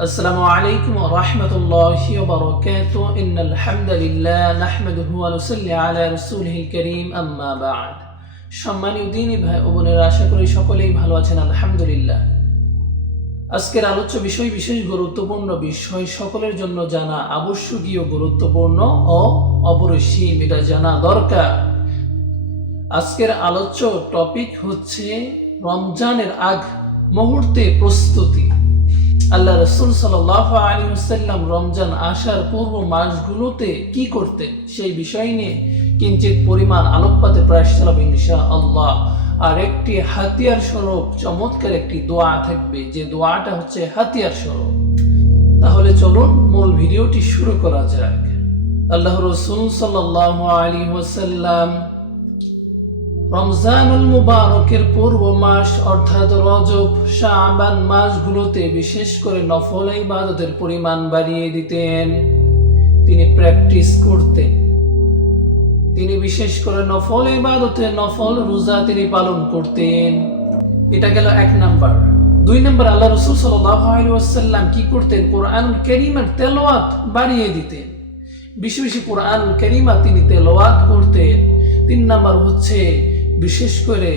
السلام عليكم ورحمة الله وبركاته إن الحمد لله نحمده ونصلي على رسوله الكريم أما بعد সম্মানীয় দিনী ভাই ও বোনেরা আশা করি সকলেই ভালো আছেন আলহামদুলিল্লাহ আজকের আলোচ্য বিষয় বিশেষ গুরুত্বপূর্ণ বিষয় সকলের জন্য জানা আবশ্যকীয় গুরুত্বপূর্ণ ও অপরিসীম এটা জানা দরকার আজকের আলোচ্য টপিক হচ্ছে রমজানের আগ মুহূর্তে প্রস্তুতি আল্লাহ রসুল সাল্লাহ আলী সাল্লাম রমজান আসার পূর্ব মাসগুলোতে কি করতেন সেই বিষয় নিয়ে কিঞ্চিত পরিমাণ আলোকপাতে প্রয়াস চালাবে ইনশা আল্লাহ আর একটি হাতিয়ার স্বরূপ, চমৎকার একটি দোয়া থাকবে, যে দোয়াটা হচ্ছে হাতিয়ার স্বরূপ। তাহলে চলুন মূল ভিডিওটি শুরু করা যাক। আল্লাহ রসুল সাল্লাহ আলী ওসাল্লাম রমজানুল মুবারকের পূর্ব মাস, অর্থাৎ রজব, শাবান মাসগুলোতে বিশেষ করে নফল ইবাদতের পরিমাণ বাড়িয়ে দিতেন। তিনি প্র্যাকটিস করতেন। তিনি বিশেষ করে নফল ইবাদতে নফল রোজা তিনি পালন করতেন। এটা গেল এক নাম্বার। দুই নম্বর, আল্লাহ রসুল সাল্লাম কি করতেন? কোরআনুল করিমের তেলোয়াত বাড়িয়ে দিতেন। বেশি বেশি কোরআনুল করিমা তিনি তেলোয়াত করতেন। তিন নাম্বার হচ্ছে বিশেষ করে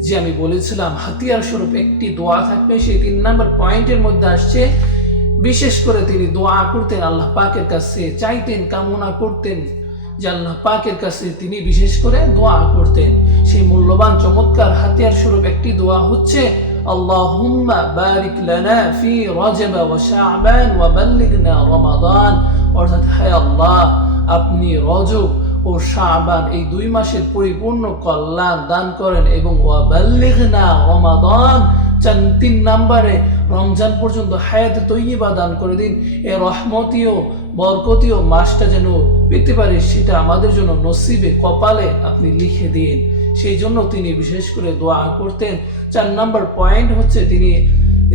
যে আমি বলেছিলাম, হাতিয়ার স্বরূপ একটি দোয়া থাকবে সেই তিন নম্বর পয়েন্টের মধ্যে আসছে, বিশেষ করে তিনি দোয়া করতেন, আল্লাহ পাকের কাছে চাইতেন, কামনা করতেন যে আল্লাহ পাকের কাছে তিনি বিশেষ করে দোয়া করতেন। সেই মূল্যবান, চমৎকার হাতিয়ার স্বরূপ একটি দোয়া হচ্ছে ওয়া অর্থাৎ, হে আল্লাহ, আপনি রজব ও শাবান এই দুই মাসের পরিপূর্ণ কল্যাণ দান করেন এবং চান তিন নাম্বারে রমজান পর্যন্ত হায়াতে তৈবা দান করে দিন। এ রহমতীয়, বরকতীয় মাসটা যেন পেতে পারি সেটা আমাদের জন্য নসিবে কপালে আপনি লিখে দিন। সেই জন্য তিনি বিশেষ করে দোয়া করতেন। চার নম্বর পয়েন্ট হচ্ছে তিনি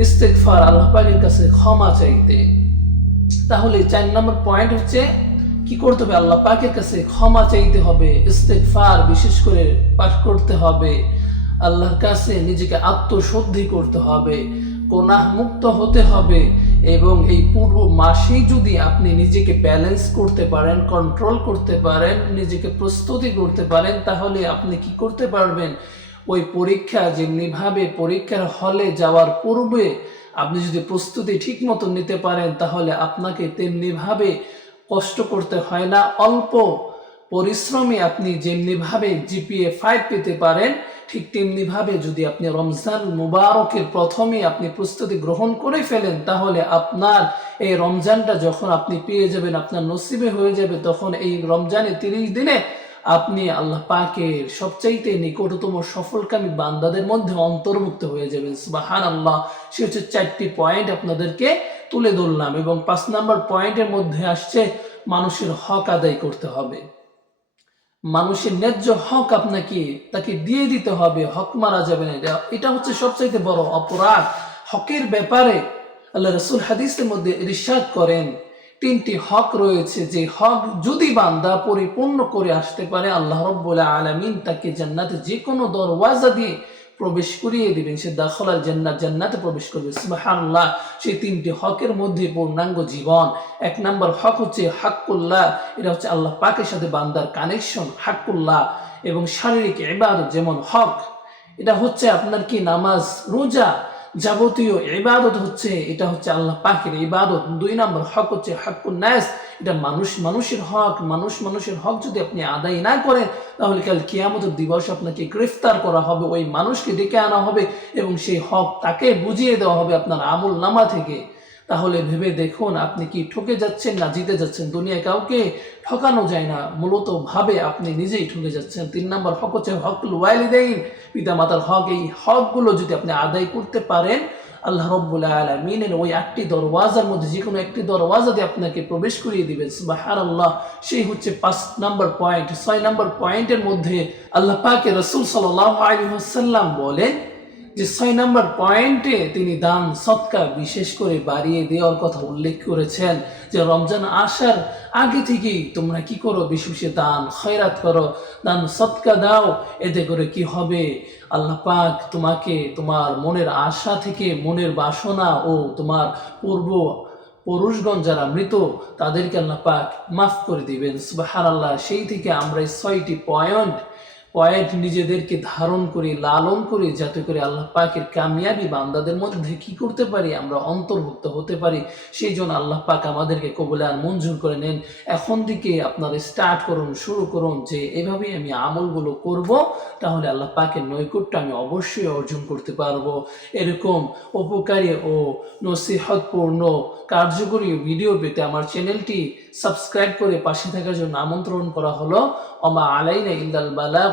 ইস্তেকফার আল্লাহ পাকের কাছে ক্ষমা চাইতে তাহলে চার নম্বর পয়েন্ট হচ্ছে কি করতে হবে? আল্লাহ পাকের কাছে ক্ষমা চাইতে হবে ইস্তেকফার বিশেষ করে পাঠ করতে হবে। আল্লাহর কাছে নিজেকে আত্মশুদ্ধি করতে হবে কোনাহ মুক্ত হতে হবে এবং এই পূর্ব মাসেই যদি আপনি নিজেকে ব্যালেন্স করতে পারেন কন্ট্রোল করতে পারেন, নিজেকে প্রস্তুতি করতে পারেন, তাহলে আপনি কি করতে পারবেন? ওই পরীক্ষা যেমনিভাবে পরীক্ষার হলে যাওয়ার পূর্বে আপনি যদি প্রস্তুতি ঠিক মতো নিতে পারেন, তাহলে আপনাকে তেমনিভাবে কষ্ট করতে হয় না। অল্প পরিশ্রমে আপনি যেমনিভাবে জিপিএ ফাইভ পেতে পারেন, ঠিক তেমনিভাবে যদি আপনি রমজান মুবারকের প্রথমে আপনি প্রস্তুতি গ্রহণ করে ফেলেন, তাহলে আপনার এই রমজানটা যখন আপনি পেয়ে যাবেন, আপনার নসিবে হয়ে যাবে, তখন এই রমজানে তিরিশ দিনে আপনি আল্লাহ পাকের সবচাইতে নিকটতম সফলকামী বান্দাদের মধ্যে অন্তর্ভুক্ত হয়ে যাবেন। সুবাহান আল্লাহ সে হচ্ছে চারটি পয়েন্ট আপনাদেরকে তুলে ধরলাম এবং পাঁচ নাম্বার পয়েন্টের মধ্যে আসছে মানুষের হক আদায় করতে হবে। মানুষের ন্যায্য হক আপনাকে তাকে দিয়ে দিতে হবে, হক মারা যাবে না। এটা এটা হচ্ছে সবচাইতে বড় অপরাধ। হকের ব্যাপারে আল্লাহ রসুল হাদিসের মধ্যে রিসাদ করেন তিনটি হক রয়েছে, যে হক যদি বান্দা পরিপূর্ণ করে আসতে পারে, আল্লাহ রব্বুল আলমিন তাকে জান্নাতে যে কোনো দরওয়াজা দিয়ে প্রবেশ করিয়ে দিবেন। সে দাখলাল জান্নাত, জান্নাতে প্রবেশ করবে। সুবহানাল্লাহ, সেই তিনটি হকের মধ্যে পূর্ণাঙ্গ জীবন। এক নম্বর হক হচ্ছে হাক্কুল্লাহ, এটা হচ্ছে আল্লাহ পাকের সাথে বান্দার কানেকশন হাক্কুল্লাহ। এবং শারীরিক এবার যেমন হক, এটা হচ্ছে আপনার কি, নামাজ, রোজা। যাবতীয় ইবাদত হচ্ছে, এটা হচ্ছে আল্লাহ পাখির ইবাদত। দুই নম্বর, হক হচ্ছে হাক্কুল ন্যাস এটা মানুষ, মানুষের হক, মানুষ, মানুষের হক যদি আপনি আদায় না করেন, তাহলে কাল কিয়ামতের দিবস আপনাকে গ্রেফতার করা হবে, ওই মানুষকে ডেকে আনা হবে এবং সেই হক তাকে বুঝিয়ে দেওয়া হবে আপনার আমল নামা থেকে। তাহলে ভেবে দেখুন আপনি কি ঠকে যাচ্ছেন না জিতে যাচ্ছেন? দুনিয়ায় কাউকে ঠকানো যায় না। মূলত ভাবে আপনি নিজেই ঠকে যাচ্ছেন। তিন নম্বর হক হচ্ছে হকুল ওয়ালিদাইন। পিতা মাতার হক, এই হকগুলো যদি আপনি আদায় করতে পারেন, আল্লাহ রব্বুল আলমিনের ওই একটি দরওয়াজার মধ্যে যে কোনো একটি দরওয়াজা দিয়ে আপনাকে প্রবেশ করিয়ে দিবে। সুবাহার আল্লাহ সেই হচ্ছে পাঁচ নাম্বার পয়েন্ট। ছয় নাম্বার পয়েন্টের মধ্যে আল্লাহ পাকে রসুল সাল্লাহ আলী সাল্লাম বলেন যে ছয় নম্বর পয়েন্টে তিনি দান সৎকা বিশেষ করে বাড়িয়ে দেওয়ার কথা উল্লেখ করেছেন যে রমজান আসার আগে থেকেই তোমরা কি করো? বেশি বেশি দান, খয়রাত করো, দান সৎকা দাও, এতে করে কি হবে? আল্লাহ পাক তোমাকে তোমার মনের আশা থেকে মনের বাসনা ও তোমার পূর্ব পুরুষগণ যারা মৃত, তাদেরকে আল্লাহ পাক মাফ করে দিবেন। আল্লাহ সেই থেকে আমরা ছয়টি পয়েন্ট পয়েন্ট নিজেদেরকে ধারণ করি, লালন করি, যাতে করে আল্লাহ পাকের কামিয়াবি বান্দাদের মধ্যে কি করতে পারি, আমরা অন্তর্ভুক্ত হতে পারি। সেই জন্য আল্লাহ পাক আমাদেরকে কবলে আর মঞ্জুর করে নেন। এখন থেকে আপনারা স্টার্ট করুন, শুরু করুন যে এভাবেই আমি আমলগুলো করব, তাহলে আল্লাহ পাকের নৈকট্য আমি অবশ্যই অর্জন করতে পারব। এরকম উপকারী ও নসিহতপূর্ণ কার্যকরী ভিডিও পেতে আমার চ্যানেলটি সাবস্ক্রাইব করে পাশে থাকার জন্য আমন্ত্রণ করা হলো। অমা আলাইনা ইন্দাল বালা